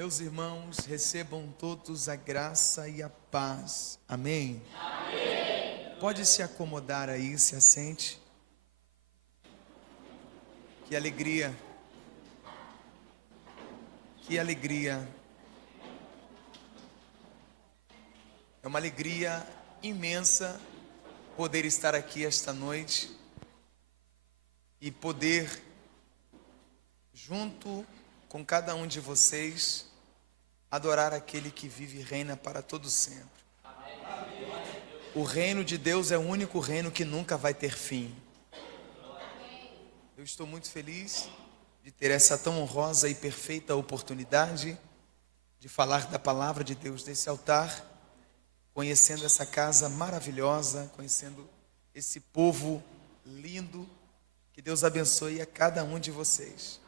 Meus irmãos, recebam todos a graça e a paz. Amém? Amém. Pode se acomodar aí, se assente. Que alegria. Que alegria. É uma alegria imensa poder estar aqui esta noite e poder, junto com cada um de vocês, adorar aquele que vive e reina para todo sempre. O reino de Deus é o único reino que nunca vai ter fim. Eu estou muito feliz de ter essa tão honrosa e perfeita oportunidade de falar da palavra de Deus desse altar, conhecendo essa casa maravilhosa, conhecendo esse povo lindo. Que Deus abençoe a cada um de vocês.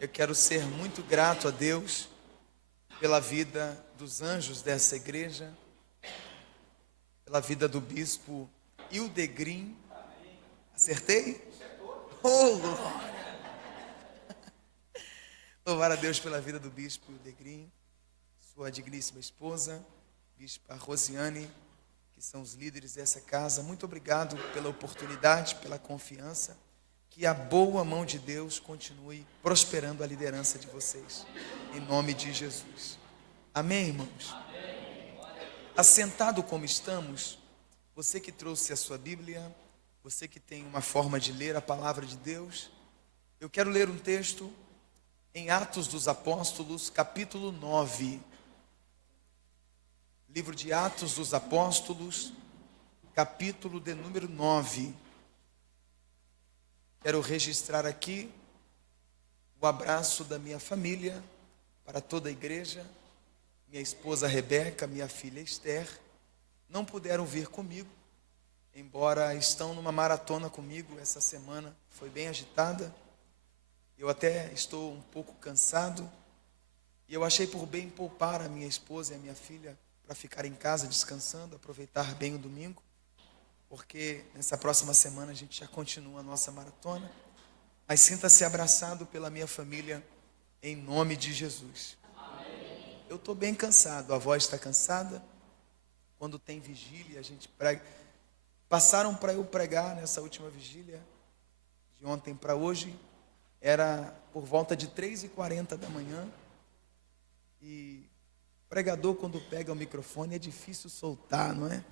Eu quero ser muito grato a Deus pela vida dos anjos dessa igreja, pela vida do bispo Hildegrim. Acertei? Oh, glória! Louvar a Deus pela vida do bispo Hildegrim, sua digníssima esposa, bispa Rosiane, que são os líderes dessa casa. Muito obrigado pela oportunidade, pela confiança. Que a boa mão de Deus continue prosperando a liderança de vocês, em nome de Jesus. Amém, irmãos? Assentado como estamos, você que trouxe a sua Bíblia, você que tem uma forma de ler a palavra de Deus, eu quero ler um texto em Atos dos Apóstolos, capítulo 9. Livro de Atos dos Apóstolos, capítulo de número 9. Quero registrar aqui o abraço da minha família para toda a igreja. Minha esposa Rebeca, minha filha Esther, não puderam vir comigo, embora estão numa maratona comigo. Essa semana foi bem agitada. Eu até estou um pouco cansado. E eu achei por bem poupar a minha esposa e a minha filha para ficar em casa descansando, aproveitar bem o domingo, porque nessa próxima semana a gente já continua a nossa maratona. Mas sinta-se abraçado pela minha família, em nome de Jesus. Amém. Eu estou bem cansado, a voz está cansada. Quando tem vigília, a gente prega. Passaram para eu pregar nessa última vigília, de ontem para hoje, era por volta de 3h40 da manhã. E o pregador, quando pega o microfone, é difícil soltar, não é?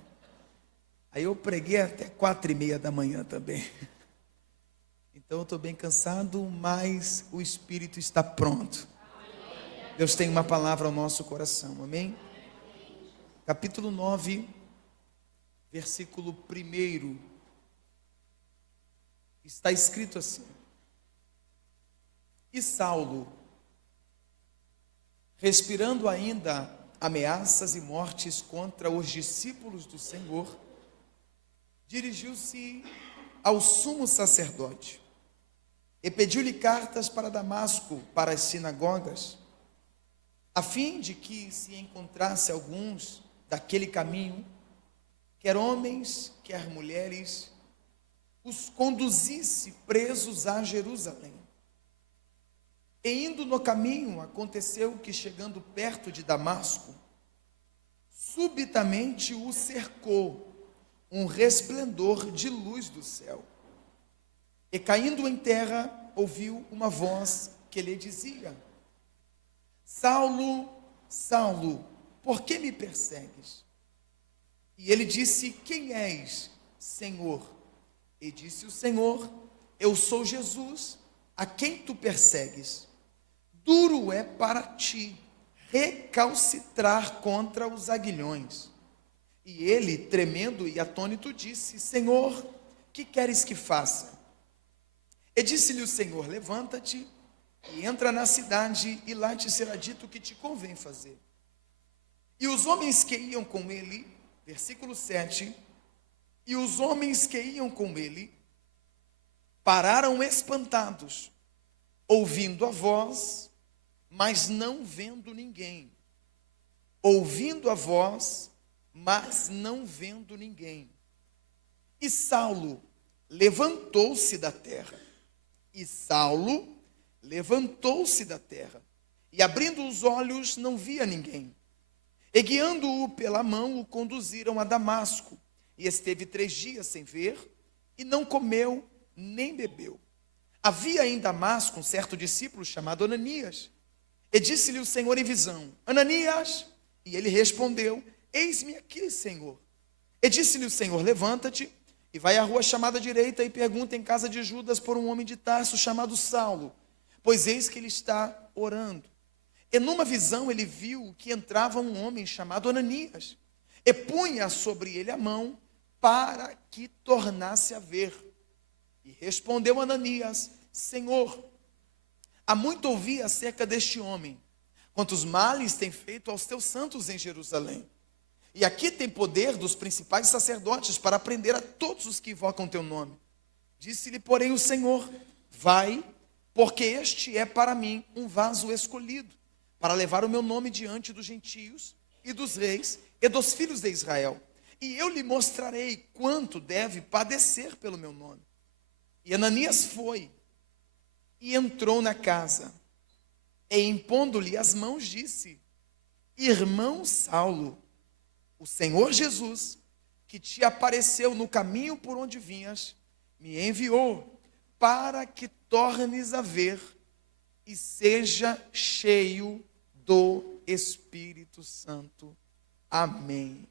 Aí eu preguei até 4h30 da manhã também. Então eu estou bem cansado, mas o Espírito está pronto. Deus tem uma palavra ao nosso coração, amém? Capítulo 9, versículo 1. Está escrito assim: E Saulo, respirando ainda ameaças e mortes contra os discípulos do Senhor, dirigiu-se ao sumo sacerdote e pediu-lhe cartas para Damasco, para as sinagogas, a fim de que se encontrasse alguns daquele caminho, quer homens, quer mulheres, os conduzisse presos a Jerusalém. E indo no caminho, aconteceu que, chegando perto de Damasco, subitamente o cercou um resplendor de luz do céu. E caindo em terra, ouviu uma voz que lhe dizia: Saulo, Saulo, por que me persegues? E ele disse: Quem és, Senhor? E disse o Senhor: Eu sou Jesus, a quem tu persegues. Duro é para ti recalcitrar contra os aguilhões. E ele, tremendo e atônito, disse: Senhor, que queres que faça? E disse-lhe o Senhor: Levanta-te e entra na cidade, e lá te será dito o que te convém fazer. E os homens que iam com ele, versículo 7, e os homens que iam com ele pararam espantados, ouvindo a voz, mas não vendo ninguém. Ouvindo a voz, mas não vendo ninguém. E Saulo levantou-se da terra. e abrindo os olhos não via ninguém. E guiando-o pela mão, o conduziram a Damasco. E esteve 3 dias sem ver, e não comeu nem bebeu. Havia em Damasco um certo discípulo chamado Ananias. E disse-lhe o Senhor em visão: Ananias. E ele respondeu: Eis-me aqui, Senhor. E disse-lhe o Senhor: Levanta-te e vai à rua chamada direita e pergunta em casa de Judas por um homem de Tarso chamado Saulo, pois eis que ele está orando. E numa visão ele viu que entrava um homem chamado Ananias, e punha sobre ele a mão para que tornasse a ver. E respondeu Ananias: Senhor, há muito ouvi acerca deste homem, quantos males tem feito aos teus santos em Jerusalém. E aqui tem poder dos principais sacerdotes para prender a todos os que invocam teu nome. Disse-lhe, porém, o Senhor: Vai, porque este é para mim um vaso escolhido, para levar o meu nome diante dos gentios e dos reis e dos filhos de Israel. E eu lhe mostrarei quanto deve padecer pelo meu nome. E Ananias foi e entrou na casa, e impondo-lhe as mãos, disse: Irmão Saulo, o Senhor Jesus, que te apareceu no caminho por onde vinhas, me enviou para que tornes a ver e seja cheio do Espírito Santo. Amém.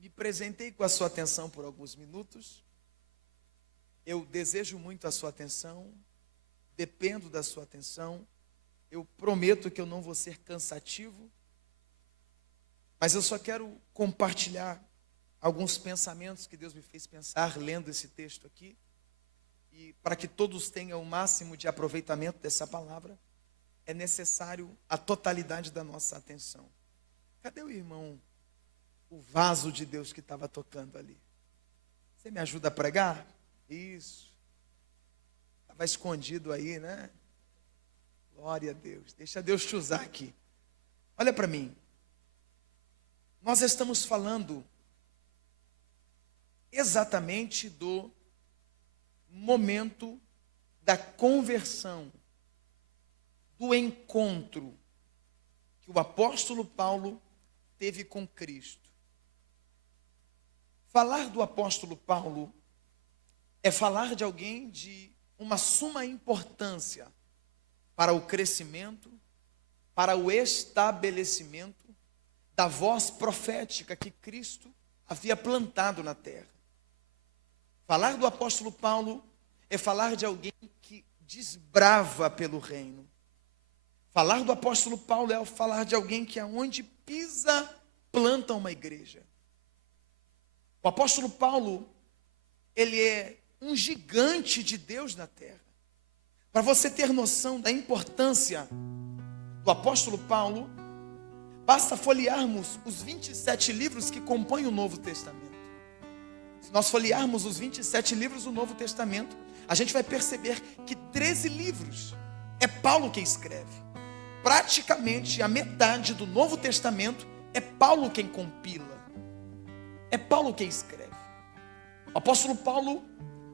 Me presentei com a sua atenção por alguns minutos. Eu desejo muito a sua atenção, dependo da sua atenção. Eu prometo que eu não vou ser cansativo, mas eu só quero compartilhar alguns pensamentos que Deus me fez pensar lendo esse texto aqui, e para que todos tenham o máximo de aproveitamento dessa palavra, é necessário a totalidade da nossa atenção. Cadê o irmão, o vaso de Deus que estava tocando ali? Você me ajuda a pregar? Isso. Estava escondido aí, né? Glória a Deus. Deixa Deus te usar aqui. Olha para mim. Nós estamos falando exatamente do momento da conversão, do encontro que o apóstolo Paulo teve com Cristo. Falar do apóstolo Paulo é falar de alguém de uma suma importância para o crescimento, para o estabelecimento da voz profética que Cristo havia plantado na terra. Falar do apóstolo Paulo é falar de alguém que desbrava pelo reino. Falar do apóstolo Paulo é falar de alguém que aonde pisa, planta uma igreja. O apóstolo Paulo, ele é um gigante de Deus na terra. Para você ter noção da importância do apóstolo Paulo, basta folhearmos os 27 livros que compõem o Novo Testamento. Se nós folhearmos os 27 livros do Novo Testamento, a gente vai perceber que 13 livros é Paulo quem escreve. Praticamente a metade do Novo Testamento é Paulo quem compila. É Paulo quem escreve. O apóstolo Paulo,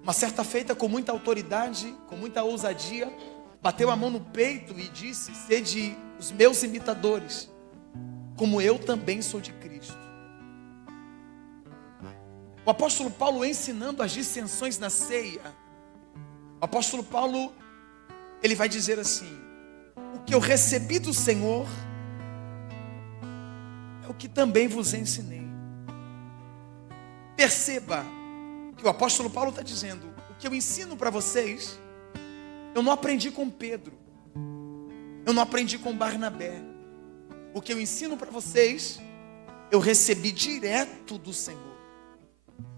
uma certa feita, com muita autoridade, com muita ousadia, bateu a mão no peito e disse: sede os meus imitadores, como eu também sou de Cristo. O apóstolo Paulo ensinando as dissensões na ceia, o apóstolo Paulo, ele vai dizer assim: o que eu recebi do Senhor é o que também vos ensinei. Perceba que o apóstolo Paulo está dizendo: o que eu ensino para vocês, eu não aprendi com Pedro, eu não aprendi com Barnabé. O que eu ensino para vocês, eu recebi direto do Senhor.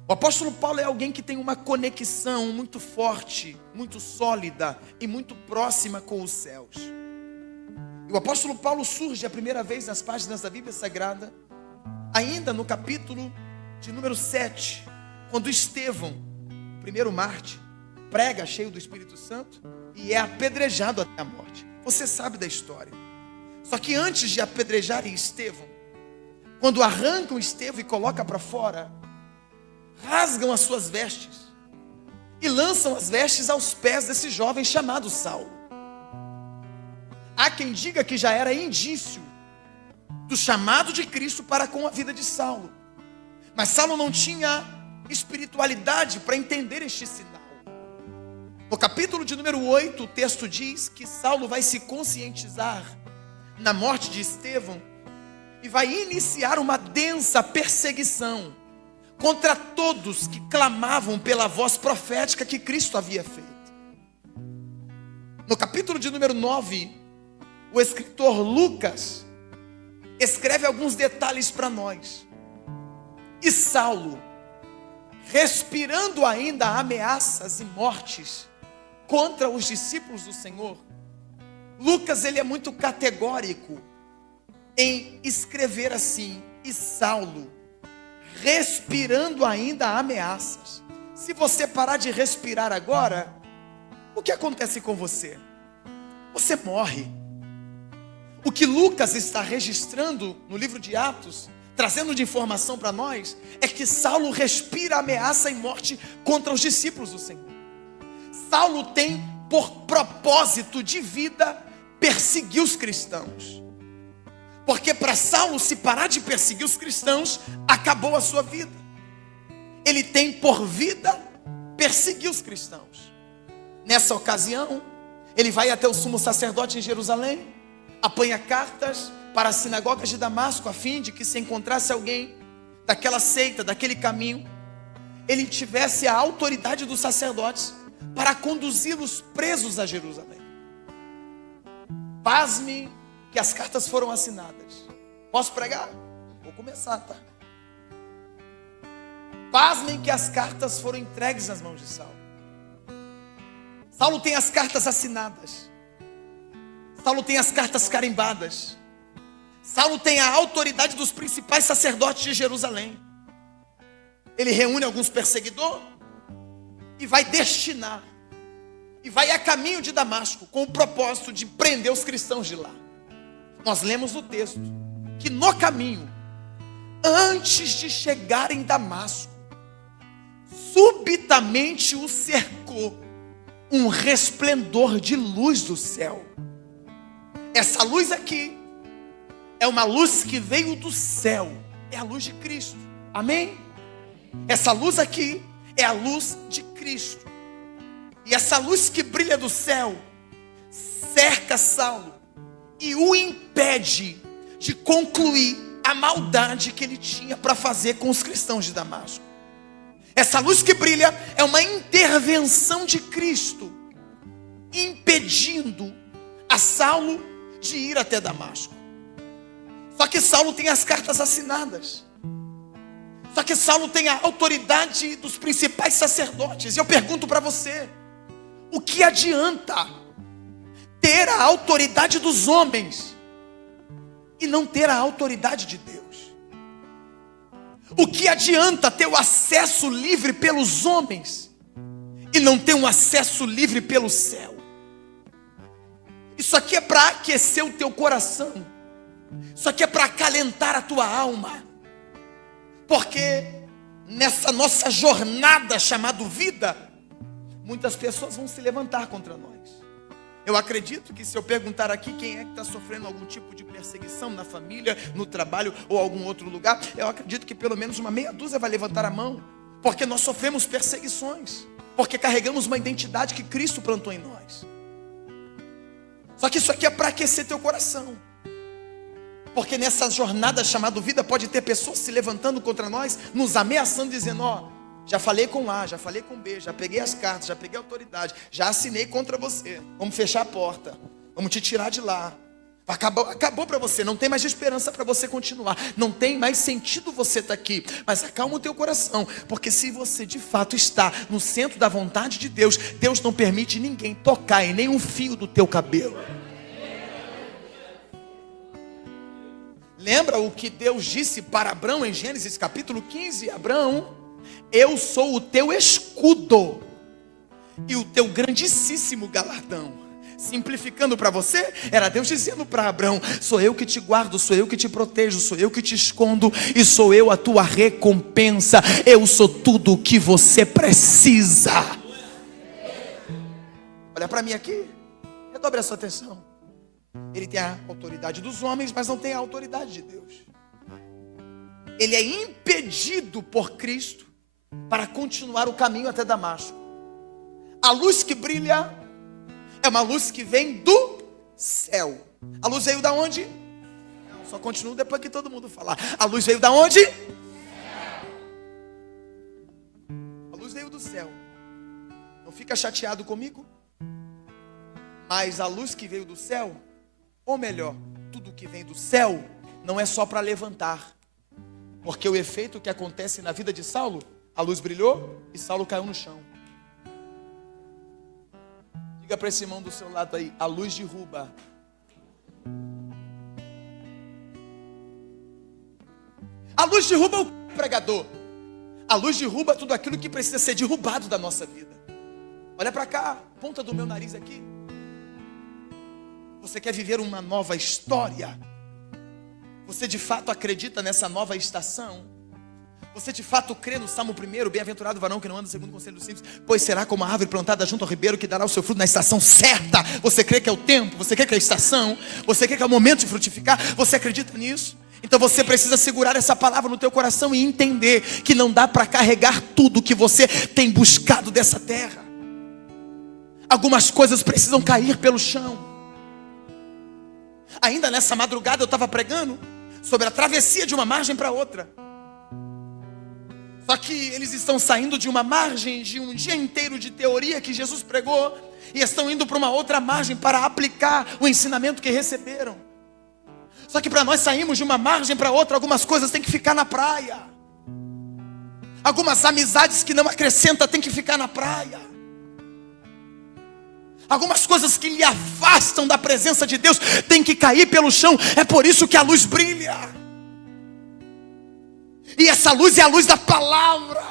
O apóstolo Paulo é alguém que tem uma conexão muito forte, muito sólida e muito próxima com os céus. E o apóstolo Paulo surge a primeira vez nas páginas da Bíblia Sagrada, ainda no capítulo de número 7, quando Estevão, o primeiro mártir, prega cheio do Espírito Santo e é apedrejado até a morte. Você sabe da história. Só que antes de apedrejarem Estevão, quando arrancam Estevão e colocam para fora, rasgam as suas vestes e lançam as vestes aos pés desse jovem chamado Saulo. Há quem diga que já era indício do chamado de Cristo para com a vida de Saulo. Mas Saulo não tinha espiritualidade para entender este sinal. No capítulo de número 8, o texto diz que Saulo vai se conscientizar na morte de Estevão e vai iniciar uma densa perseguição contra todos que clamavam pela voz profética que Cristo havia feito. No capítulo de número 9, o escritor Lucas escreve alguns detalhes para nós. E Saulo, respirando ainda ameaças e mortes contra os discípulos do Senhor, Lucas ele é muito categórico em escrever assim: e Saulo, respirando ainda ameaças. Se você parar de respirar agora, o que acontece com você? Você morre. O que Lucas está registrando no livro de Atos, trazendo de informação para nós, é que Saulo respira ameaça e morte contra os discípulos do Senhor. Saulo tem por propósito de vida perseguir os cristãos. Porque para Saulo, se parar de perseguir os cristãos, acabou a sua vida. Ele tem por vida perseguir os cristãos. Nessa ocasião, ele vai até o sumo sacerdote em Jerusalém, apanha cartas para as sinagogas de Damasco, a fim de que, se encontrasse alguém daquela seita, daquele caminho, ele tivesse a autoridade dos sacerdotes para conduzi-los presos a Jerusalém. Pasme que as cartas foram assinadas. Posso pregar? Vou começar, tá? Pasmem que as cartas foram entregues nas mãos de Saulo. Saulo tem as cartas assinadas. Saulo tem as cartas carimbadas. Saulo tem a autoridade dos principais sacerdotes de Jerusalém. Ele reúne alguns perseguidores e vai destinar, e vai a caminho de Damasco, com o propósito de prender os cristãos de lá. Nós lemos no texto que no caminho, antes de chegar em Damasco, subitamente o cercou um resplendor de luz do céu. Essa luz aqui é uma luz que veio do céu, é a luz de Cristo, amém? Essa luz aqui é a luz de Cristo, e essa luz que brilha do céu cerca Saulo e o impede de concluir a maldade que ele tinha para fazer com os cristãos de Damasco. Essa luz que brilha é uma intervenção de Cristo, impedindo a Saulo de ir até Damasco. Só que Saulo tem as cartas assinadas. Só que Saulo tem a autoridade dos principais sacerdotes. E eu pergunto para você: o que adianta ter a autoridade dos homens e não ter a autoridade de Deus? O que adianta ter o acesso livre pelos homens e não ter um acesso livre pelo céu? Isso aqui é para aquecer o teu coração. Isso aqui é para acalentar a tua alma. Porque nessa nossa jornada chamada vida, muitas pessoas vão se levantar contra nós. Eu acredito que se eu perguntar aqui quem é que está sofrendo algum tipo de perseguição na família, no trabalho ou algum outro lugar, eu acredito que pelo menos uma meia dúzia vai levantar a mão. Porque nós sofremos perseguições. Porque carregamos uma identidade que Cristo plantou em nós. Só que isso aqui é para aquecer teu coração. Porque nessa jornada chamada vida pode ter pessoas se levantando contra nós, nos ameaçando, dizendo: ó, já falei com A, já falei com B, já peguei as cartas, já peguei a autoridade, já assinei contra você, vamos fechar a porta, vamos te tirar de lá, acabou para você, não tem mais esperança para você continuar, não tem mais sentido você estar aqui. Mas acalma o teu coração, porque se você de fato está no centro da vontade de Deus, Deus não permite ninguém tocar em nenhum fio do teu cabelo. Lembra o que Deus disse para Abraão em Gênesis capítulo 15? Abraão, eu sou o teu escudo e o teu grandíssimo galardão. Simplificando para você, era Deus dizendo para Abraão: sou eu que te guardo, sou eu que te protejo, sou eu que te escondo e sou eu a tua recompensa. Eu sou tudo o que você precisa. Olha para mim aqui. Redobre a sua atenção. Ele tem a autoridade dos homens, mas não tem a autoridade de Deus. Ele é impedido por Cristo para continuar o caminho até Damasco. A luz que brilha é uma luz que vem do céu. A luz veio da onde? Não, só continuo depois que todo mundo falar. A luz veio da onde? A luz veio do céu. Não fica chateado comigo? Mas a luz que veio do céu, ou melhor, tudo que vem do céu, não é só para levantar. Porque o efeito que acontece na vida de Saulo, a luz brilhou e Saulo caiu no chão. Diga para esse irmão do seu lado aí, a luz derruba. A luz derruba o pregador. A luz derruba tudo aquilo que precisa ser derrubado da nossa vida. Olha para cá, ponta do meu nariz aqui. Você quer viver uma nova história? Você de fato acredita nessa nova estação? Você de fato crê no Salmo 1, bem-aventurado o varão que não anda segundo o conselho dos simples, pois será como a árvore plantada junto ao ribeiro que dará o seu fruto na estação certa. Você crê que é o tempo? Você crê que é a estação? Você crê que é o momento de frutificar? Você acredita nisso? Então você precisa segurar essa palavra no teu coração e entender que não dá para carregar tudo que você tem buscado dessa terra. Algumas coisas precisam cair pelo chão. Ainda nessa madrugada eu estava pregando sobre a travessia de uma margem para outra. Só que eles estão saindo de uma margem de um dia inteiro de teoria que Jesus pregou e estão indo para uma outra margem para aplicar o ensinamento que receberam. Só que para nós sairmos de uma margem para outra, algumas coisas têm que ficar na praia. Algumas amizades que não acrescentam têm que ficar na praia. Algumas coisas que lhe afastam da presença de Deus têm que cair pelo chão. É por isso que a luz brilha. E essa luz é a luz da palavra.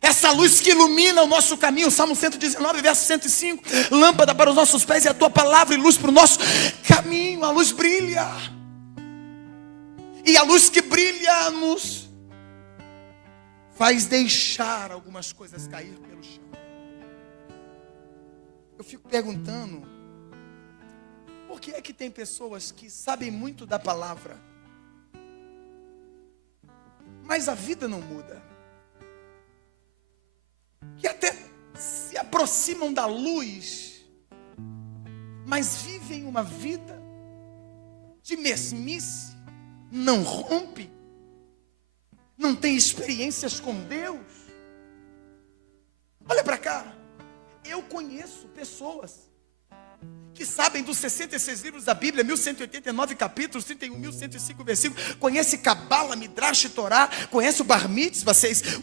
Essa luz que ilumina o nosso caminho. Salmo 119, verso 105. Lâmpada para os nossos pés é a tua palavra e luz para o nosso caminho. A luz brilha. E a luz que brilha nos faz deixar algumas coisas cair pelo chão. Eu fico perguntando, por que é que tem pessoas que sabem muito da palavra, mas a vida não muda? Que até se aproximam da luz, mas vivem uma vida de mesmice, não rompe, não tem experiências com Deus. Olha para cá. Eu conheço pessoas que sabem dos 66 livros da Bíblia, 1189 capítulos, 31.105 versículos, conhece Cabala, Midrash, Torá, conhece o Bar Mitzvah,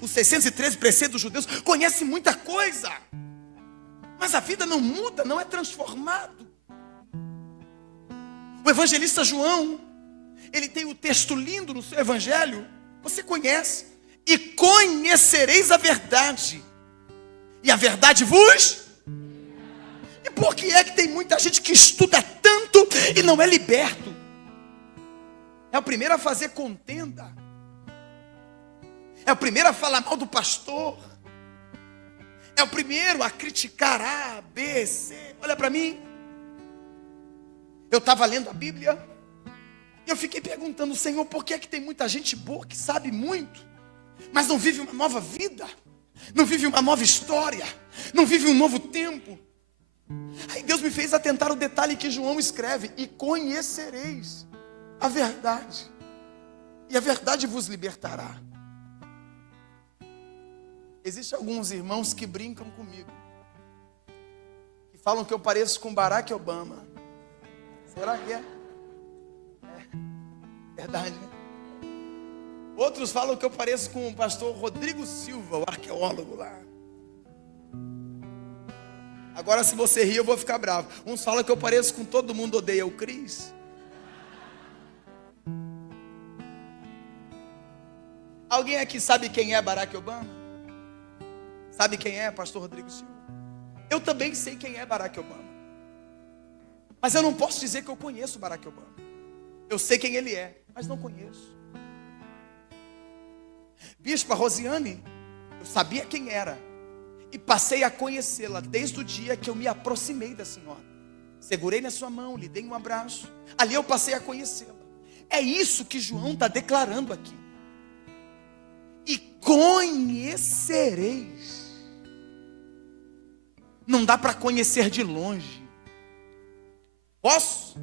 os 613 preceitos judeus, conhece muita coisa, mas a vida não muda, não é transformado. O evangelista João, ele tem um texto lindo no seu evangelho, você conhece, e conhecereis a verdade, e a verdade vos... E por que é que tem muita gente que estuda tanto e não é liberto? É o primeiro a fazer contenda. É o primeiro a falar mal do pastor. É o primeiro a criticar A, B, C. Olha para mim. Eu estava lendo a Bíblia e eu fiquei perguntando, Senhor, por que é que tem muita gente boa que sabe muito, mas não vive uma nova vida? Não vive uma nova história, não vive um novo tempo. Aí Deus me fez atentar o detalhe que João escreve: e conhecereis a verdade, e a verdade vos libertará. Existem alguns irmãos que brincam comigo, que falam que eu pareço com Barack Obama. Será que é? É verdade, né? Outros falam que eu pareço com o pastor Rodrigo Silva, o arqueólogo lá. Agora, se você rir, eu vou ficar bravo. Uns falam que eu pareço com Todo Mundo Odeia o Cris. Alguém aqui sabe quem é Barack Obama? Sabe quem é pastor Rodrigo Silva? Eu também sei quem é Barack Obama, mas eu não posso dizer que eu conheço Barack Obama. Eu sei quem ele é, mas não conheço. Bispa Rosiane, eu sabia quem era. e passei a conhecê-la desde o dia que eu me aproximei da senhora. Segurei na sua mão, lhe dei um abraço. Ali eu passei a conhecê-la. É isso que João está declarando aqui. E conhecereis. Não dá para conhecer de longe. Posso?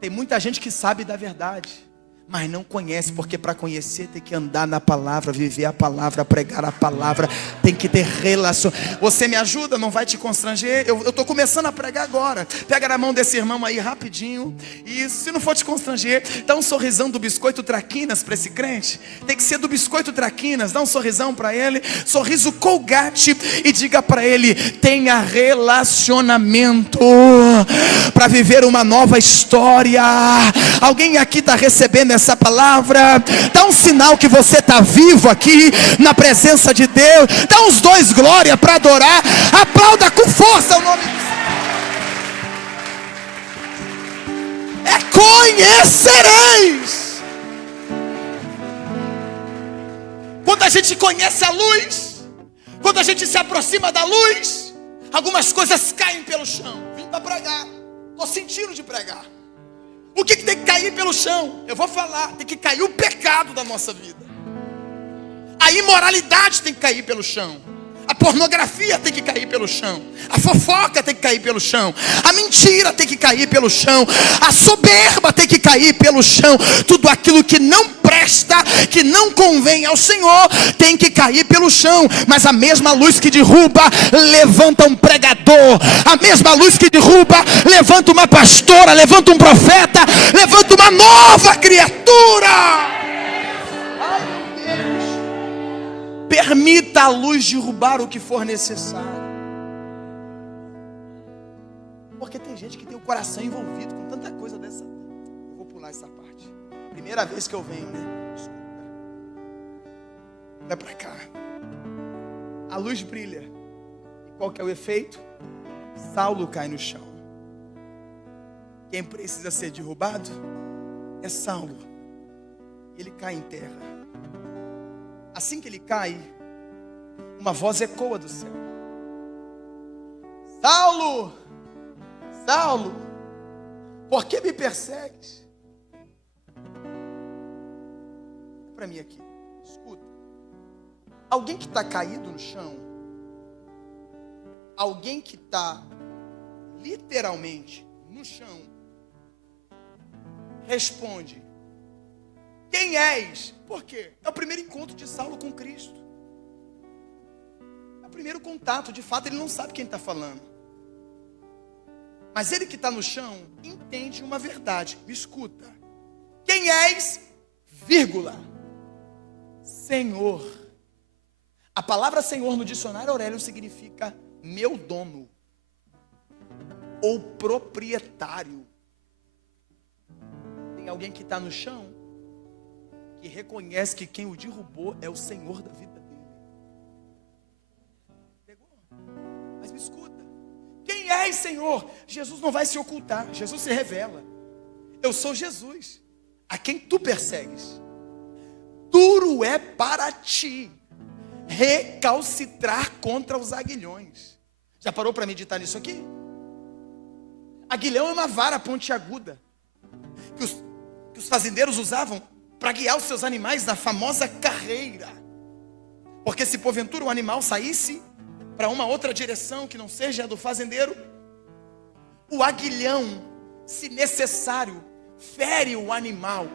Tem muita gente que sabe da verdade, mas não conhece, porque para conhecer tem que andar na palavra, viver a palavra, pregar a palavra, tem que ter relação. Você me ajuda? Não vai te constranger? Eu estou começando a pregar agora. Pega na mão desse irmão aí rapidinho, e se não for te constranger, dá um sorrisão do biscoito traquinas para esse crente. Tem que ser do biscoito traquinas. Dá um sorrisão para ele, sorriso Colgate, e diga para ele: tenha relacionamento para viver uma nova história. Alguém aqui está recebendo essa palavra? Dá um sinal que você está vivo aqui na presença de Deus. Dá uns 2 glória para adorar. Aplauda com força o nome de Deus. É conhecereis. Quando a gente conhece a luz, quando a gente se aproxima da luz, algumas coisas caem pelo chão. Vim para pregar, estou sentindo de pregar. O que tem que cair pelo chão? Eu vou falar, tem que cair o pecado da nossa vida. A imoralidade tem que cair pelo chão. A pornografia tem que cair pelo chão. A fofoca tem que cair pelo chão. A mentira tem que cair pelo chão. A soberba tem que cair pelo chão. Tudo aquilo que não presta, que não convém ao Senhor, tem que cair pelo chão. Mas a mesma luz que derruba, levanta um pregador. A mesma luz que derruba, levanta uma pastora, levanta um profeta, levanta uma nova criatura. Permita a luz derrubar o que for necessário. Porque tem gente que tem o coração envolvido com tanta coisa dessa. Eu vou pular essa parte. Primeira vez que eu venho, né? Desculpa. Vai pra cá. A luz brilha. E qual que é o efeito? Saulo cai no chão. Quem precisa ser derrubado é Saulo. Ele cai em terra. Assim que ele cai, uma voz ecoa do céu: Saulo, Saulo, por que me persegues? É para mim aqui, escuta. Alguém que está caído no chão, alguém que está literalmente no chão, responde: quem és? Por quê? É o primeiro encontro de Saulo com Cristo. É o primeiro contato. De fato, ele não sabe quem está falando. Mas ele que está no chão entende uma verdade. Me escuta. Quem és? Vírgula. Senhor. A palavra Senhor no dicionário Aurélio significa meu dono ou proprietário. Tem alguém que está no chão que reconhece que quem o derrubou é o Senhor da vida dele. Pegou? Mas me escuta. Quem és, Senhor? Jesus não vai se ocultar. Jesus se revela. Eu sou Jesus, a quem tu persegues. Duro é para ti recalcitrar contra os aguilhões. Já parou para meditar nisso aqui? Aguilhão é uma vara pontiaguda que os fazendeiros usavam para guiar os seus animais na famosa carreira. Porque se porventura o animal saísse para uma outra direção que não seja a do fazendeiro, o aguilhão, se necessário, fere o animal,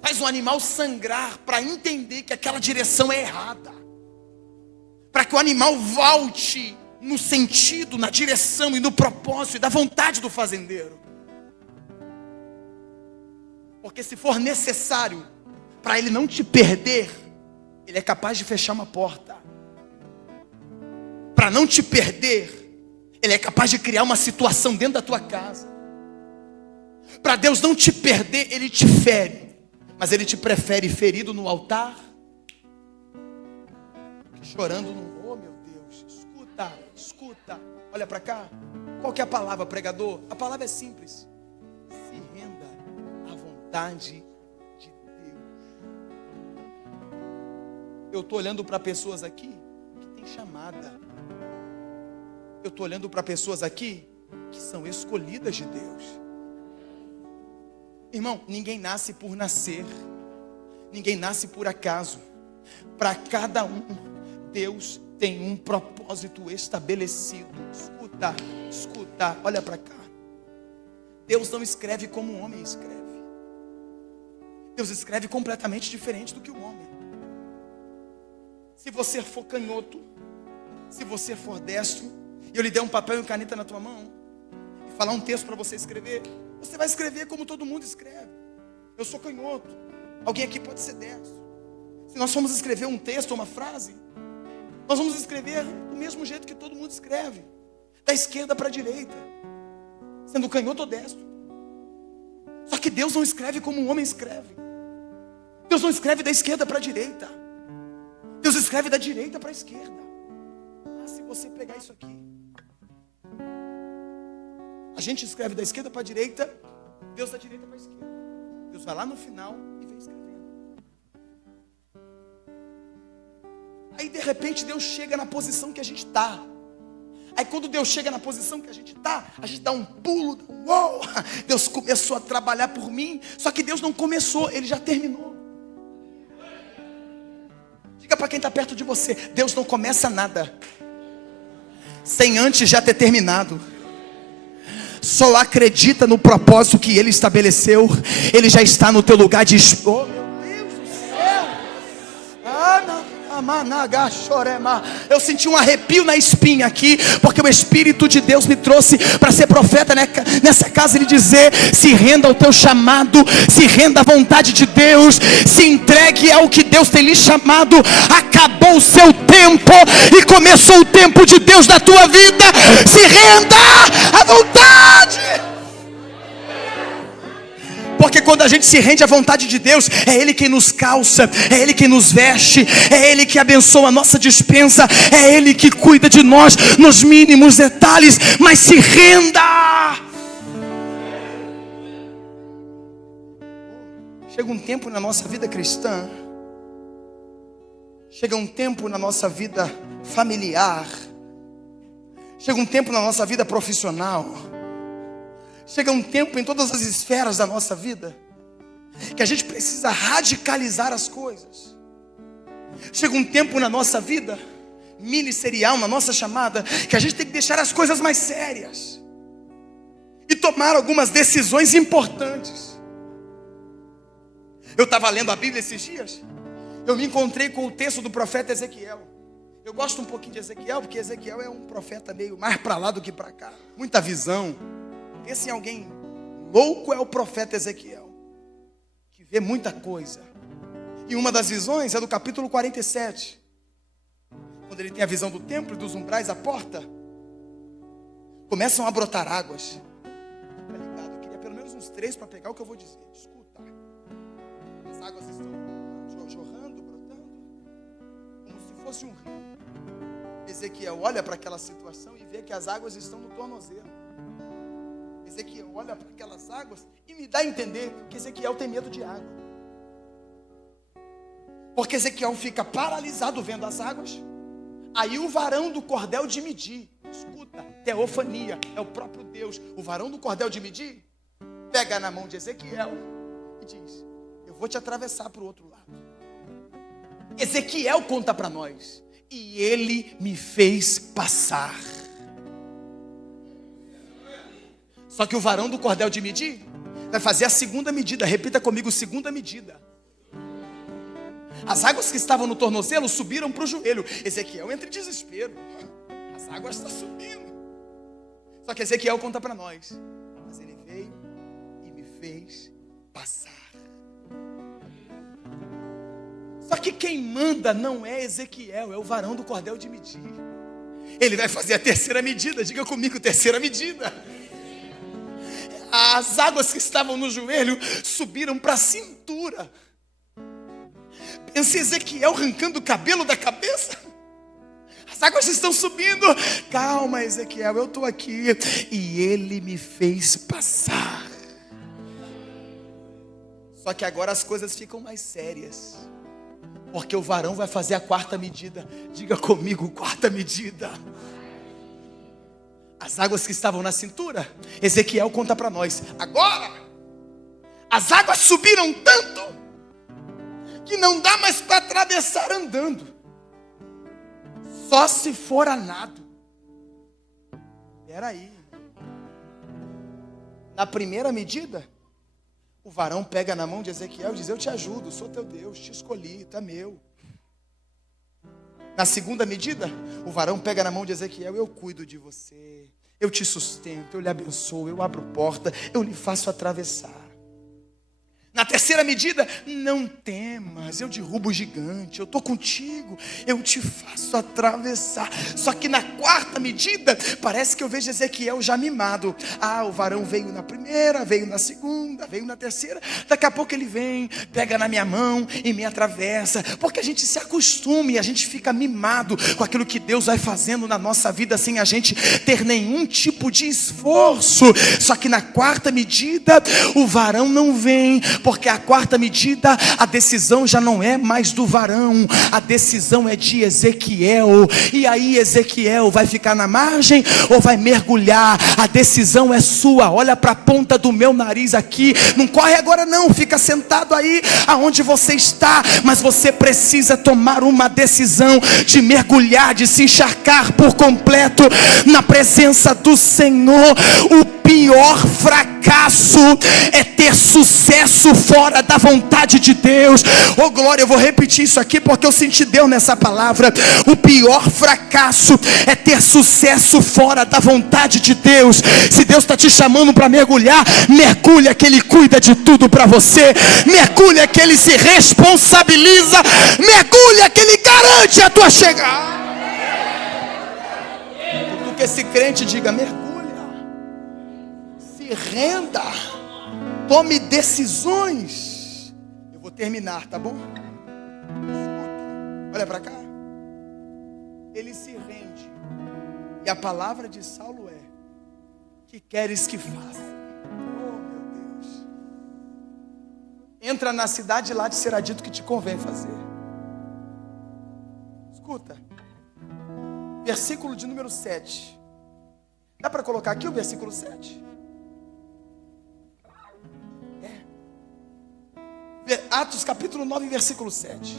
faz o animal sangrar para entender que aquela direção é errada, para que o animal volte no sentido, na direção e no propósito e da vontade do fazendeiro. Porque se for necessário, para ele não te perder, ele é capaz de fechar uma porta. Para não te perder, ele é capaz de criar uma situação dentro da tua casa. Para Deus não te perder, ele te fere. Mas ele te prefere ferido no altar, que chorando no... Oh meu Deus, escuta, escuta. Olha para cá. Qual que é a palavra, pregador? A palavra é simples. De Deus. Eu estou olhando para pessoas aqui que tem chamada. Eu estou olhando para pessoas aqui que são escolhidas de Deus. Irmão, ninguém nasce por nascer. Ninguém nasce por acaso. Para cada um, Deus tem um propósito estabelecido. Escuta, olha para cá. Deus não escreve como o homem escreve. Deus escreve completamente diferente do que o homem. Se você for canhoto, se você for destro, e eu lhe der um papel e uma caneta na tua mão, e falar um texto para você escrever, você vai escrever como todo mundo escreve. Eu sou canhoto, alguém aqui pode ser destro. Se nós formos escrever um texto ou uma frase, nós vamos escrever do mesmo jeito que todo mundo escreve, da esquerda para a direita, sendo canhoto ou destro. Só que Deus não escreve como um homem escreve. Deus não escreve da esquerda para a direita. Deus escreve da direita para a esquerda. Se você pegar isso aqui, a gente escreve da esquerda para a direita, Deus da direita para a esquerda. Deus vai lá no final e vem escrevendo. Aí de repente Deus chega na posição que a gente está. Aí quando Deus chega na posição que a gente está, a gente dá um pulo. Uou! Deus começou a trabalhar por mim. Só que Deus não começou, Ele já terminou. Diga para quem está perto de você: Deus não começa nada sem antes já ter terminado. Só acredita no propósito que Ele estabeleceu. Ele já está no teu lugar de oh, meu Deus do céu. Eu senti um arrepio na espinha aqui, porque o Espírito de Deus me trouxe para ser profeta nessa casa. Ele dizer: se renda ao teu chamado, se renda à vontade de Deus, se entregue ao que Deus tem lhe chamado. Acabou o seu tempo e começou o tempo de Deus na tua vida. Se renda à vontade. Porque quando a gente se rende à vontade de Deus, é Ele quem nos calça, é Ele quem nos veste, é Ele que abençoa a nossa despensa, é Ele que cuida de nós nos mínimos detalhes. Mas se renda. Chega um tempo na nossa vida cristã, chega um tempo na nossa vida familiar, chega um tempo na nossa vida profissional, chega um tempo em todas as esferas da nossa vida que a gente precisa radicalizar as coisas. Chega um tempo na nossa vida ministerial, na nossa chamada, que a gente tem que deixar as coisas mais sérias e tomar algumas decisões importantes. Eu estava lendo a Bíblia esses dias, eu me encontrei com o texto do profeta Ezequiel. Eu gosto um pouquinho de Ezequiel, porque Ezequiel é um profeta meio mais para lá do que para cá, muita visão. Esse alguém louco é o profeta Ezequiel, que vê muita coisa. E uma das visões é do capítulo 47, quando ele tem a visão do templo e dos umbrais, a porta, começam a brotar águas. Tá ligado? Eu queria pelo menos uns 3 para pegar o que eu vou dizer. Escuta, as águas estão jorrando, brotando, como se fosse um rio. Ezequiel olha para aquela situação e vê que as águas estão no tornozelo. Ezequiel olha para aquelas águas e me dá a entender que Ezequiel tem medo de água. Porque Ezequiel fica paralisado vendo as águas. Aí o varão do cordel de medir, escuta, teofania, é o próprio Deus. O varão do cordel de medir pega na mão de Ezequiel e diz: eu vou te atravessar para o outro lado. Ezequiel conta para nós: e ele me fez passar. Só que o varão do cordel de medir vai fazer a segunda medida. Repita comigo: segunda medida. As águas que estavam no tornozelo subiram para o joelho. Ezequiel entra em desespero. As águas estão subindo. Só que Ezequiel conta para nós: mas ele veio e me fez passar. Só que quem manda não é Ezequiel, é o varão do cordel de medir. Ele vai fazer a terceira medida. Diga comigo: terceira medida. As águas que estavam no joelho subiram para a cintura. Pense Ezequiel arrancando o cabelo da cabeça. As águas estão subindo. Calma, Ezequiel, eu estou aqui. E ele me fez passar. Só que agora as coisas ficam mais sérias. Porque o varão vai fazer a quarta medida. Diga comigo, quarta medida. As águas que estavam na cintura, Ezequiel conta para nós. Agora, as águas subiram tanto que não dá mais para atravessar andando. Só se for a nado. Peraí. Na primeira medida, o varão pega na mão de Ezequiel e diz: eu te ajudo, sou teu Deus, te escolhi, tu é meu. Na segunda medida, o varão pega na mão de Ezequiel: eu cuido de você, eu te sustento, eu lhe abençoo, eu abro porta, eu lhe faço atravessar. Na terceira medida, não temas, eu derrubo o gigante, eu estou contigo, eu te faço atravessar. Só que na quarta medida, parece que eu vejo Ezequiel já mimado. O varão veio na primeira, veio na segunda, veio na terceira. Daqui a pouco ele vem, pega na minha mão e me atravessa. Porque a gente se acostuma e a gente fica mimado com aquilo que Deus vai fazendo na nossa vida, sem a gente ter nenhum tipo de esforço. Só que na quarta medida, o varão não vem. Porque a quarta medida, a decisão já não é mais do varão, a decisão é de Ezequiel. E aí Ezequiel vai ficar na margem ou vai mergulhar? A decisão é sua. Olha para a ponta do meu nariz aqui. Não corre agora não, fica sentado aí aonde você está. Mas você precisa tomar uma decisão de mergulhar, de se encharcar por completo na presença do Senhor. O pior fracasso é ter sucesso fora da vontade de Deus. Oh glória, eu vou repetir isso aqui porque eu senti Deus nessa palavra. O pior fracasso é ter sucesso fora da vontade de Deus. Se Deus está te chamando para mergulhar, mergulha que Ele cuida de tudo para você. Mergulha que Ele se responsabiliza. Mergulha que Ele garante a tua chegada. Tudo que esse crente diga: mergulha, se renda, tome decisões. Eu vou terminar, tá bom? Olha para cá. Ele se rende. E a palavra de Saulo é: que queres que faça? Oh meu Deus. Entra na cidade, lá te será dito que te convém fazer. Escuta. Versículo de número 7. Dá para colocar aqui o versículo 7? Atos capítulo 9, versículo 7.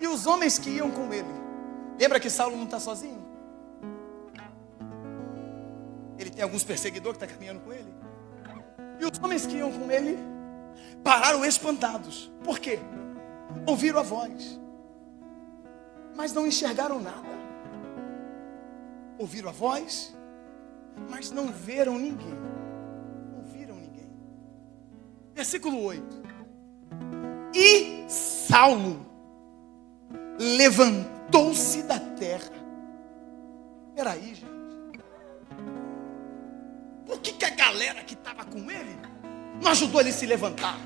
E os homens que iam com ele. Lembra que Saulo não está sozinho? Ele tem alguns perseguidores que estão caminhando com ele. E os homens que iam com ele pararam espantados. Por quê? Ouviram a voz, mas não enxergaram nada. Ouviram a voz, mas não viram ninguém. Não viram ninguém. Versículo 8. E Saulo levantou-se da terra. Peraí, gente. Por que a galera que estava com ele não ajudou ele a se levantar?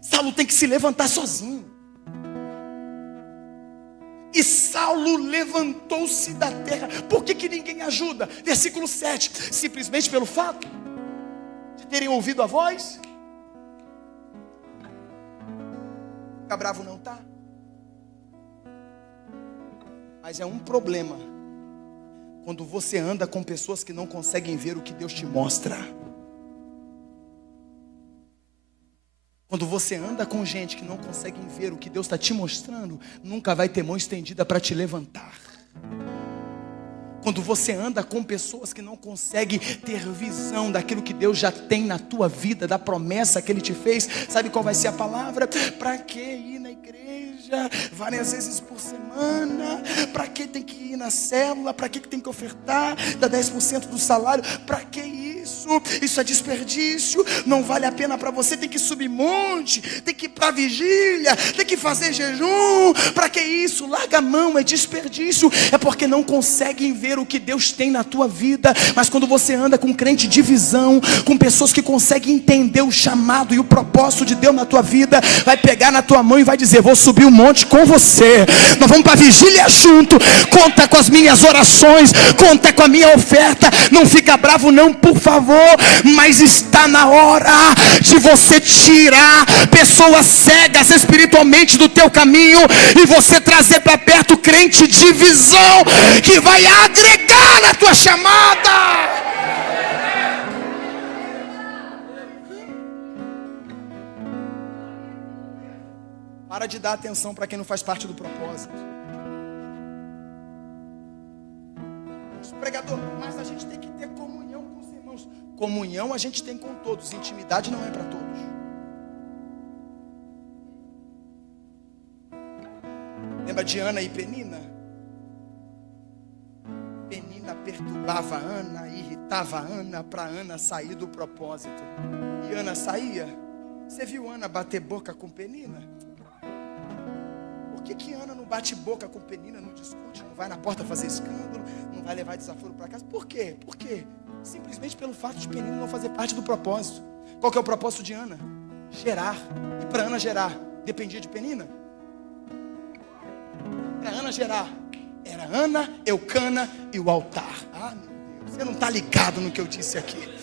Saulo tem que se levantar sozinho. E Saulo levantou-se da terra. Por que ninguém ajuda? Versículo 7. Simplesmente pelo fato de terem ouvido a voz? Fica bravo não, tá? Mas é um problema quando você anda com pessoas que não conseguem ver o que Deus te mostra. Quando você anda com gente que não consegue ver o que Deus está te mostrando, nunca vai ter mão estendida para te levantar. Quando você anda com pessoas que não conseguem ter visão daquilo que Deus já tem na tua vida, da promessa que Ele te fez, sabe qual vai ser a palavra? Para que ir na igreja várias vezes por semana? Para que tem que ir na célula? Para que tem que ofertar? Dá 10% do salário? Para que isso? isso é desperdício, não vale a pena para você, tem que subir monte, tem que ir para vigília, tem que fazer jejum, para que isso? Larga a mão, é desperdício, é porque não conseguem ver o que Deus tem na tua vida. Mas quando você anda com crente de visão, com pessoas que conseguem entender o chamado e o propósito de Deus na tua vida, vai pegar na tua mão e vai dizer: vou subir um monte com você, nós vamos para a vigília junto, conta com as minhas orações, conta com a minha oferta, não fica bravo não, por favor, mas está na hora de você tirar pessoas cegas espiritualmente do teu caminho e você trazer para perto crente de visão que vai agregar na tua chamada. Para de dar atenção para quem não faz parte do propósito. Pregador, mas a gente tem que ter comunhão com os irmãos. Comunhão a gente tem com todos, intimidade não é para todos. Lembra de Ana e Penina? Penina perturbava Ana, irritava Ana, para Ana sair do propósito. E Ana saía. Você viu Ana bater boca com Penina? Por que Ana não bate boca com Penina, não discute, não vai na porta fazer escândalo, não vai levar desaforo para casa? Por quê? Por quê? Simplesmente pelo fato de Penina não fazer parte do propósito. Qual que é o propósito de Ana? Gerar. E para Ana gerar, dependia de Penina? Para Ana gerar, era Ana, Eucana e o altar. Ah, meu Deus, você não está ligado no que eu disse aqui.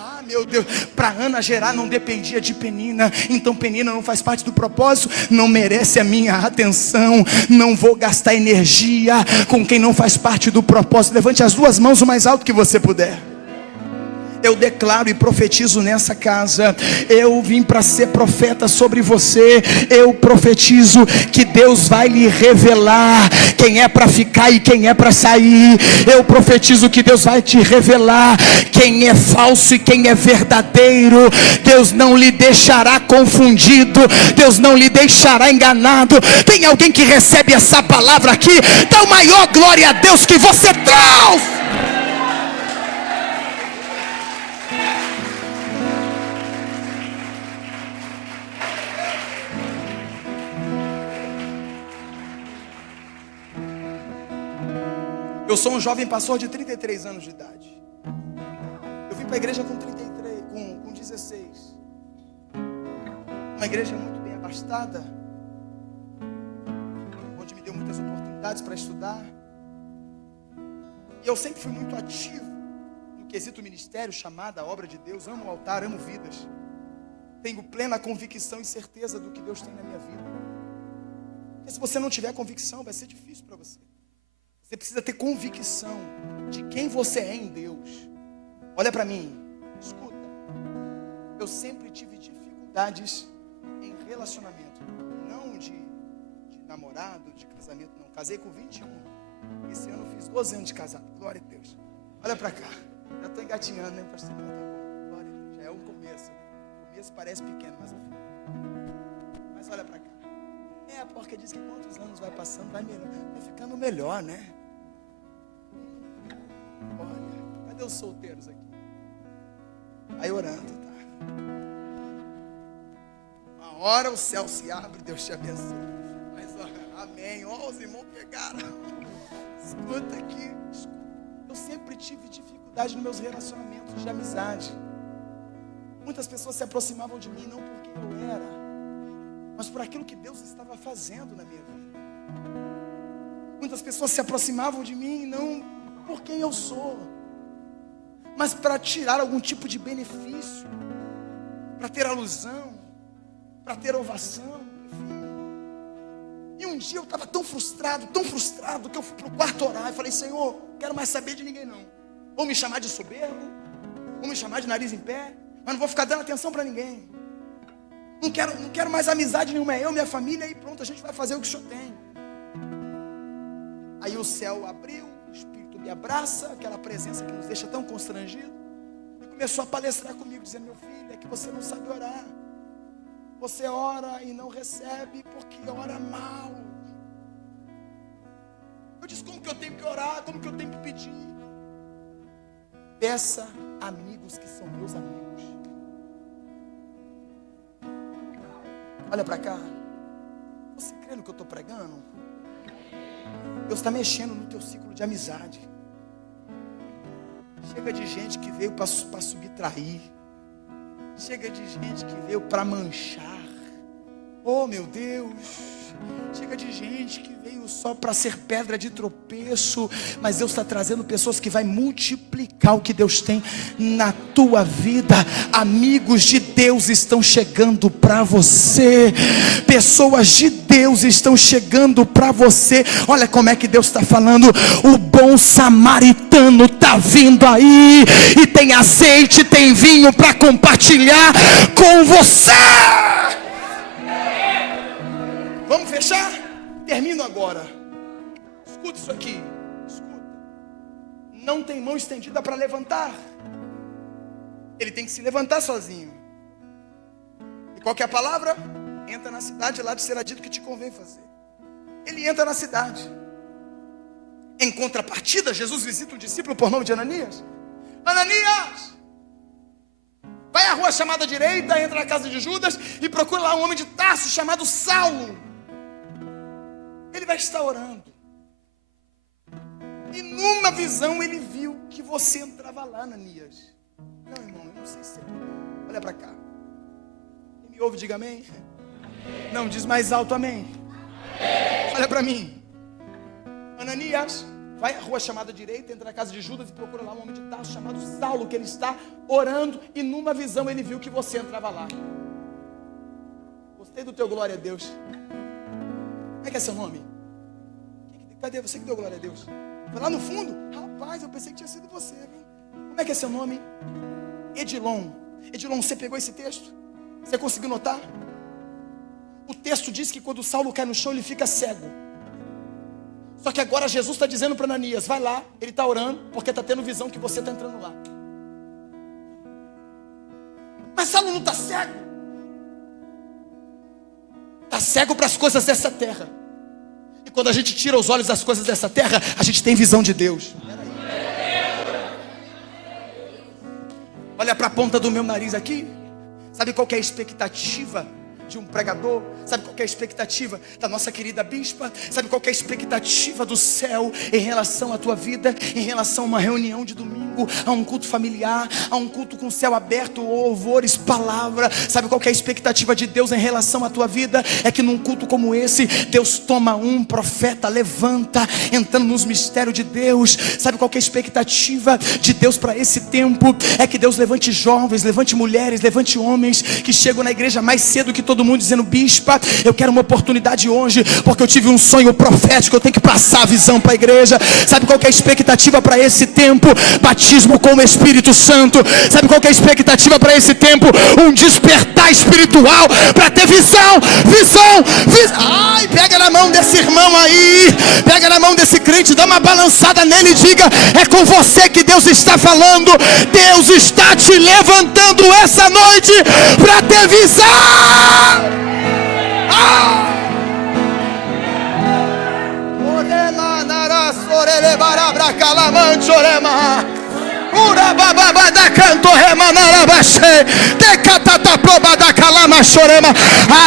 Ah, meu Deus, para Ana gerar não dependia de Penina. Então Penina não faz parte do propósito, não merece a minha atenção. Não vou gastar energia com quem não faz parte do propósito. Levante as duas mãos o mais alto que você puder. Eu declaro e profetizo nessa casa. Eu vim para ser profeta sobre você. Eu profetizo que Deus vai lhe revelar quem é para ficar e quem é para sair. Eu profetizo que Deus vai te revelar quem é falso e quem é verdadeiro. Deus não lhe deixará confundido. Deus não lhe deixará enganado. Tem alguém que recebe essa palavra aqui? Dá o maior glória a Deus que você traz. Eu sou um jovem pastor de 33 anos de idade. Eu vim para a igreja com 16. Uma igreja muito bem abastada, onde me deu muitas oportunidades para estudar. E eu sempre fui muito ativo no quesito ministério, chamada, obra de Deus. Amo o altar, amo vidas. Tenho plena convicção e certeza do que Deus tem na minha vida. Porque se você não tiver convicção, vai ser difícil para você. Você precisa ter convicção de quem você é em Deus. Olha para mim, escuta. Eu sempre tive dificuldades em relacionamento. Não de namorado, de casamento, não. Casei com 21. Esse ano eu fiz 12 anos de casado. Glória a Deus. Olha para cá. Já estou engatinhando, né, pastor? Tá bom. Glória a Deus. Já é o começo. O começo parece pequeno, mas eu fico. Mas olha para cá. É, porque diz que quantos anos vai passando, vai ficando melhor, né? Olha, cadê os solteiros aqui? Vai orando, tá? Uma hora o céu se abre, Deus te abençoe. Mas olha, amém. Ó, os irmãos pegaram. Escuta aqui. Eu sempre tive dificuldade nos meus relacionamentos de amizade. Muitas pessoas se aproximavam de mim não porque eu era, mas por aquilo que Deus estava fazendo na minha vida. Muitas pessoas se aproximavam de mim não por quem eu sou, mas para tirar algum tipo de benefício, para ter alusão, para ter ovação, enfim. E um dia eu estava tão frustrado, que eu fui para o quarto orar e falei: Senhor, não quero mais saber de ninguém não. Vão me chamar de soberbo, vão me chamar de nariz em pé, mas não vou ficar dando atenção para ninguém. Não quero mais amizade nenhuma, é eu, minha família, e pronto, a gente vai fazer o que o Senhor tem. Aí o céu abriu, o Espírito me abraça, aquela presença que nos deixa tão constrangidos, e começou a palestrar comigo, dizendo: meu filho, é que você não sabe orar. Você ora e não recebe porque ora mal. Eu disse: como que eu tenho que orar? Como que eu tenho que pedir? Peça amigos que são meus amigos. Olha para cá. Você crê no que eu estou pregando? Deus está mexendo no teu ciclo de amizade. Chega de gente que veio para subtrair. Chega de gente que veio para manchar. Oh, meu Deus. Chega de gente que veio só para ser pedra de tropeço. Mas Deus está trazendo pessoas que vai multiplicar o que Deus tem na tua vida. Amigos de Deus estão chegando para você. Pessoas de Deus estão chegando para você. Olha como é que Deus está falando. O bom samaritano está vindo aí. E tem azeite, tem vinho para compartilhar com você. Vamos fechar? Termino agora. Escuta isso aqui. Escuta. Não tem mão estendida para levantar. Ele tem que se levantar sozinho. E qual que é a palavra? Entra na cidade, lá te será dito que te convém fazer. Ele entra na cidade. Em contrapartida, Jesus visita um discípulo por nome de Ananias. Ananias! Vai à rua chamada direita, entra na casa de Judas e procura lá um homem de Tarso chamado Saulo. Ele vai estar orando. E numa visão ele viu que você entrava lá, Ananias. Não, irmão, eu não sei se você... Olha para cá. Quem me ouve, diga amém. Não, diz mais alto amém. Olha para mim. Ananias, vai à rua chamada direita, entra na casa de Judas e procura lá um homem de Tarso chamado Saulo, que ele está orando. E numa visão ele viu que você entrava lá. Gostei do teu glória a Deus. Como é que é seu nome? Cadê você que deu glória a Deus? Foi lá no fundo? Rapaz, eu pensei que tinha sido você, hein? Como é que é seu nome? Edilon. Edilon, você pegou esse texto? Você conseguiu notar? O texto diz que quando Saulo cai no chão, ele fica cego. Só que agora Jesus está dizendo para Ananias, vai lá, ele está orando, porque está tendo visão que você está entrando lá. Mas Saulo não está cego. Está cego para as coisas dessa terra. E quando a gente tira os olhos das coisas dessa terra, a gente tem visão de Deus. Olha para a ponta do meu nariz aqui. Sabe qual que é a expectativa de um pregador? Sabe qual que é a expectativa da nossa querida bispa? Sabe qual que é a expectativa do céu em relação à tua vida? Em relação a uma reunião de domingo, a um culto familiar, a um culto com o céu aberto, louvores, palavra. Sabe qual que é a expectativa de Deus em relação à tua vida? É que num culto como esse, Deus toma um profeta, levanta, entrando nos mistérios de Deus. Sabe qual que é a expectativa de Deus para esse tempo? É que Deus levante jovens, levante mulheres, levante homens que chegam na igreja mais cedo que todo mundo, dizendo, bispa, eu quero uma oportunidade hoje, porque eu tive um sonho profético, eu tenho que passar a visão para a igreja. Sabe qual que é a expectativa para esse tempo? Batismo com o Espírito Santo. Sabe qual que é a expectativa para esse tempo? Um despertar espiritual, para ter visão. Ai, pega na mão desse irmão aí, pega na mão desse crente, dá uma balançada nele e diga, é com você que Deus está falando. Deus está te levantando essa noite para ter visão.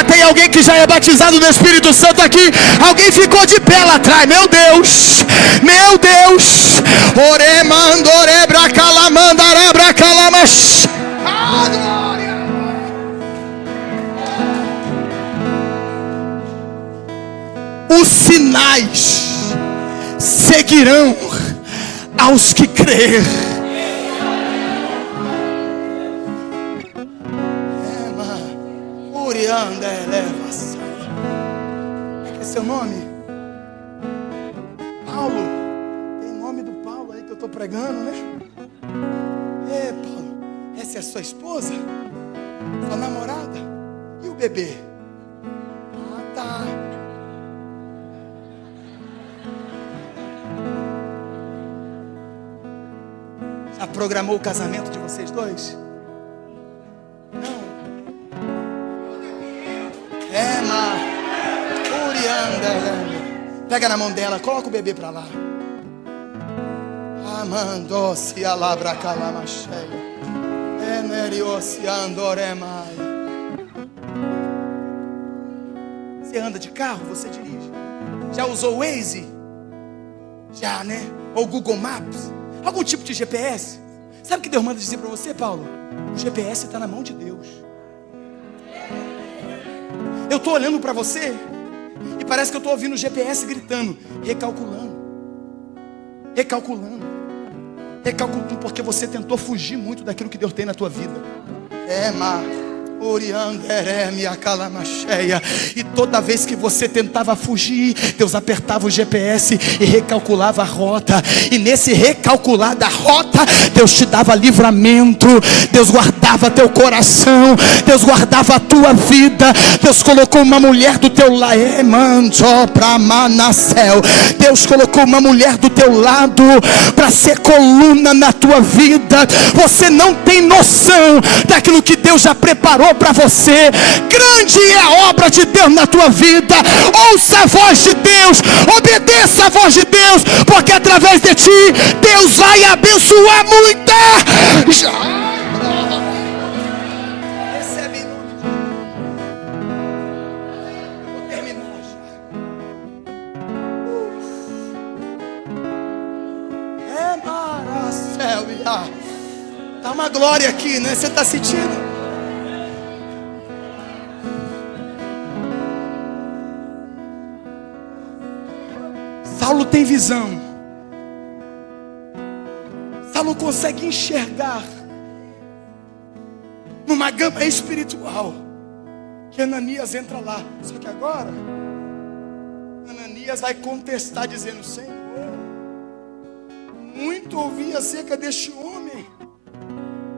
Tem alguém que já é batizado no Espírito Santo aqui? Alguém ficou de pé lá atrás? Meu Deus, meu Deus. Os sinais seguirão aos que crer. Como é que é seu nome? Paulo. Tem nome do Paulo aí que eu estou pregando, né? Paulo, essa é a sua esposa? Sua namorada? E o bebê? Tá. Já programou o casamento de vocês dois? Não. Pega na mão dela, coloca o bebê para lá. Amando-se alabra calamacheia. Eneriosi andoremai. Você anda de carro, você dirige. Já usou o Waze? Já, né? Ou Google Maps? Algum tipo de GPS? Sabe o que Deus manda dizer para você, Paulo? O GPS está na mão de Deus. Eu estou olhando para você e parece que eu estou ouvindo o GPS gritando, recalculando, porque você tentou fugir muito daquilo que Deus tem na tua vida. E toda vez que você tentava fugir, Deus apertava o GPS e recalculava a rota. E nesse recalcular da rota, Deus te dava livramento. Deus guardava teu coração. Deus guardava a tua vida. Deus colocou uma mulher do teu lado. Deus colocou uma mulher do teu lado para ser coluna na tua vida. Você não tem noção daquilo que Deus já preparou para você. Grande é a obra de Deus na tua vida. Ouça a voz de Deus, obedeça a voz de Deus, porque através de ti Deus vai abençoar muita. Recebe em nome de Deus. Vou terminar já. Tá uma glória aqui, né? Você está sentindo? Saulo tem visão. Saulo consegue enxergar numa gama espiritual que Ananias entra lá. Só que agora Ananias vai contestar dizendo: Senhor, muito ouvi acerca deste homem.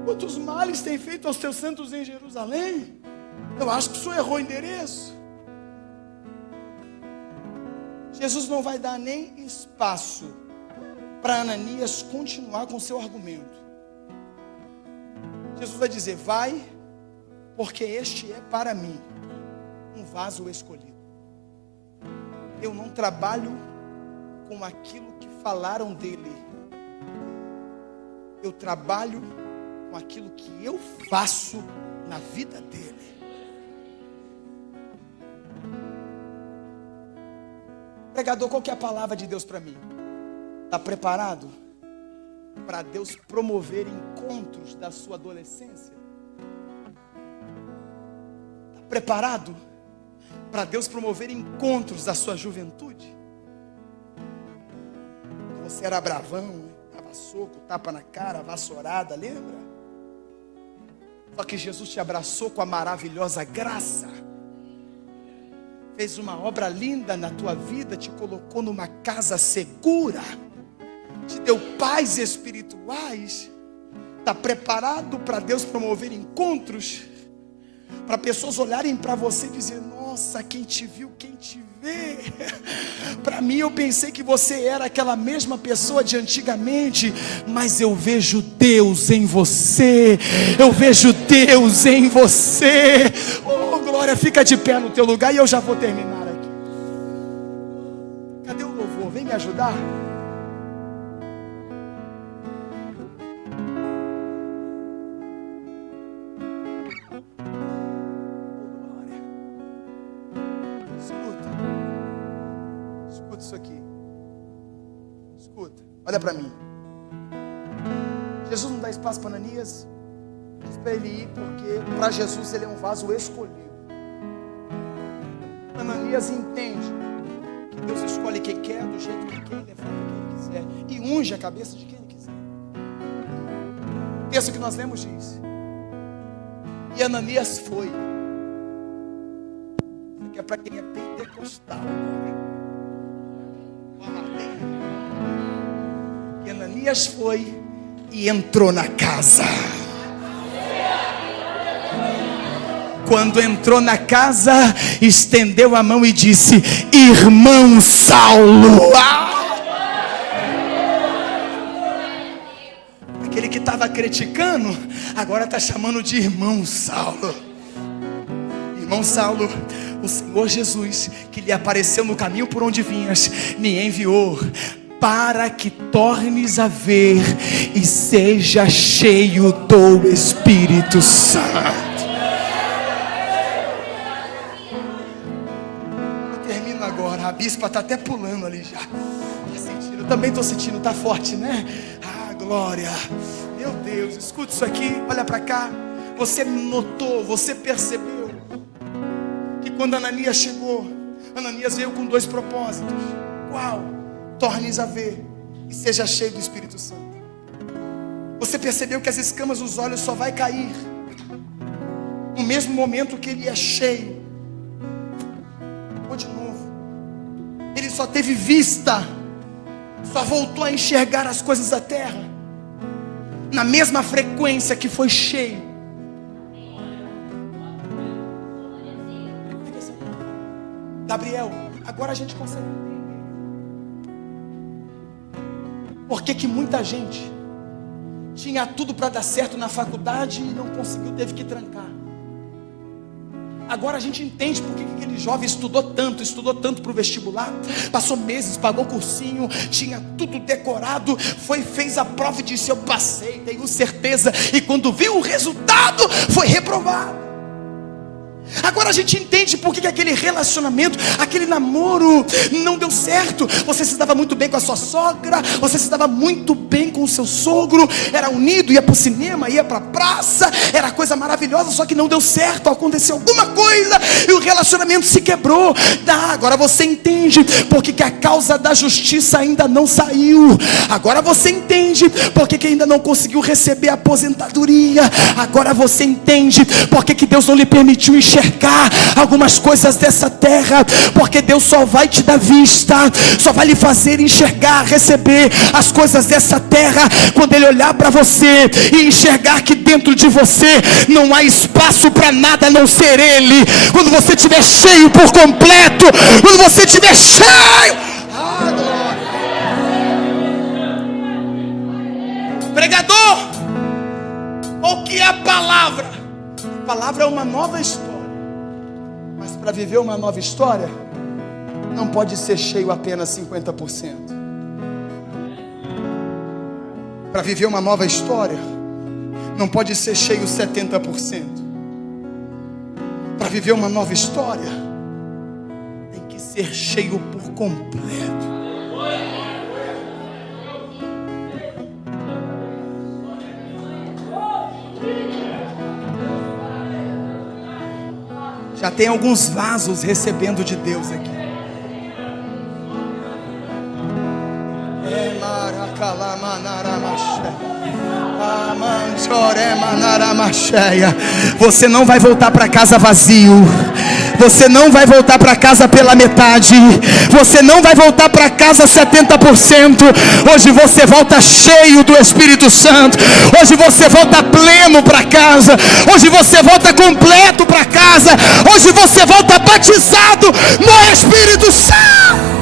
Quantos males tem feito aos teus santos em Jerusalém? Eu acho que o senhor errou o endereço. Jesus não vai dar nem espaço para Ananias continuar com seu argumento. Jesus vai dizer: vai, porque este é para mim um vaso escolhido. Eu não trabalho com aquilo que falaram dele. Eu trabalho com aquilo que eu faço na vida dele. Pregador, qual que é a palavra de Deus para mim? Está preparado para Deus promover encontros da sua adolescência? Está preparado para Deus promover encontros da sua juventude? Você era bravão, dava soco, tapa na cara, vassourada, lembra? Só que Jesus te abraçou com a maravilhosa graça. Fez uma obra linda na tua vida, te colocou numa casa segura, te deu paz espirituais. Está preparado para Deus promover encontros, para pessoas olharem para você e dizer: nossa, quem te viu, quem te vê. Para mim, eu pensei que você era aquela mesma pessoa de antigamente, mas eu vejo Deus em você. Eu vejo Deus em você. Oh, glória, fica de pé no teu lugar e eu já vou terminar aqui. Cadê o louvor? Vem me ajudar. Escuta isso aqui. Escuta, olha para mim. Jesus não dá espaço para Ananias. Diz para ele ir, porque para Jesus ele é um vaso escolhido. Ananias entende que Deus escolhe quem quer, do jeito que quer, levanta quem ele quiser e unge a cabeça de quem ele quiser. O texto que nós lemos diz: e Ananias foi. Isso aqui é para quem é pentecostal agora. E Ananias foi e entrou na casa. Quando entrou na casa, estendeu a mão e disse: irmão Saulo. Aquele que estava criticando, agora está chamando de irmão Saulo. Irmão Saulo, o Senhor Jesus, que lhe apareceu no caminho por onde vinhas, me enviou para que tornes a ver e seja cheio do Espírito Santo. Eu termino agora. A bispa está até pulando ali já. Tá sentindo? Eu também estou sentindo, está forte, né? Ah, glória. Meu Deus, escuta isso aqui, olha para cá. Você notou, você percebeu que quando Ananias chegou, Ananias veio com 2 propósitos. Qual? Tornes a ver e seja cheio do Espírito Santo. Você percebeu que as escamas dos olhos só vai cair no mesmo momento que ele é cheio. Vou de novo. Ele só teve vista, só voltou a enxergar as coisas da terra na mesma frequência que foi cheio. Gabriel, agora a gente consegue entender por que muita gente tinha tudo para dar certo na faculdade e não conseguiu, teve que trancar. Agora a gente entende por que aquele jovem estudou tanto para o vestibular, passou meses, pagou cursinho, tinha tudo decorado, fez a prova e disse: eu passei, tenho certeza, e quando viu o resultado, foi reprovado. Agora a gente entende por que aquele relacionamento, aquele namoro não deu certo. Você se dava muito bem com a sua sogra, você se dava muito bem com o seu sogro, era unido, ia para o cinema, ia para a praça, era coisa maravilhosa, só que não deu certo, aconteceu alguma coisa e o relacionamento se quebrou. Agora você entende por que a causa da justiça ainda não saiu. Agora você entende por que ainda não conseguiu receber a aposentadoria. Agora você entende por que Deus não lhe permitiu enxergar algumas coisas dessa terra, porque Deus só vai te dar vista, só vai lhe fazer enxergar, receber as coisas dessa terra quando Ele olhar para você e enxergar que dentro de você não há espaço para nada a não ser Ele. Quando você estiver cheio por completo, quando você estiver cheio, pregador, o que é a palavra? A palavra é uma nova história. Mas para viver uma nova história, não pode ser cheio apenas 50%. Para viver uma nova história, não pode ser cheio 70%. Para viver uma nova história, tem que ser cheio por completo. Já tem alguns vasos recebendo de Deus aqui. Você não vai voltar para casa vazio. Você não vai voltar para casa pela metade. Você não vai voltar para casa 70%. Hoje você volta cheio do Espírito Santo. Hoje você volta pleno para casa. Hoje você volta completo para casa. Hoje você volta batizado no Espírito Santo.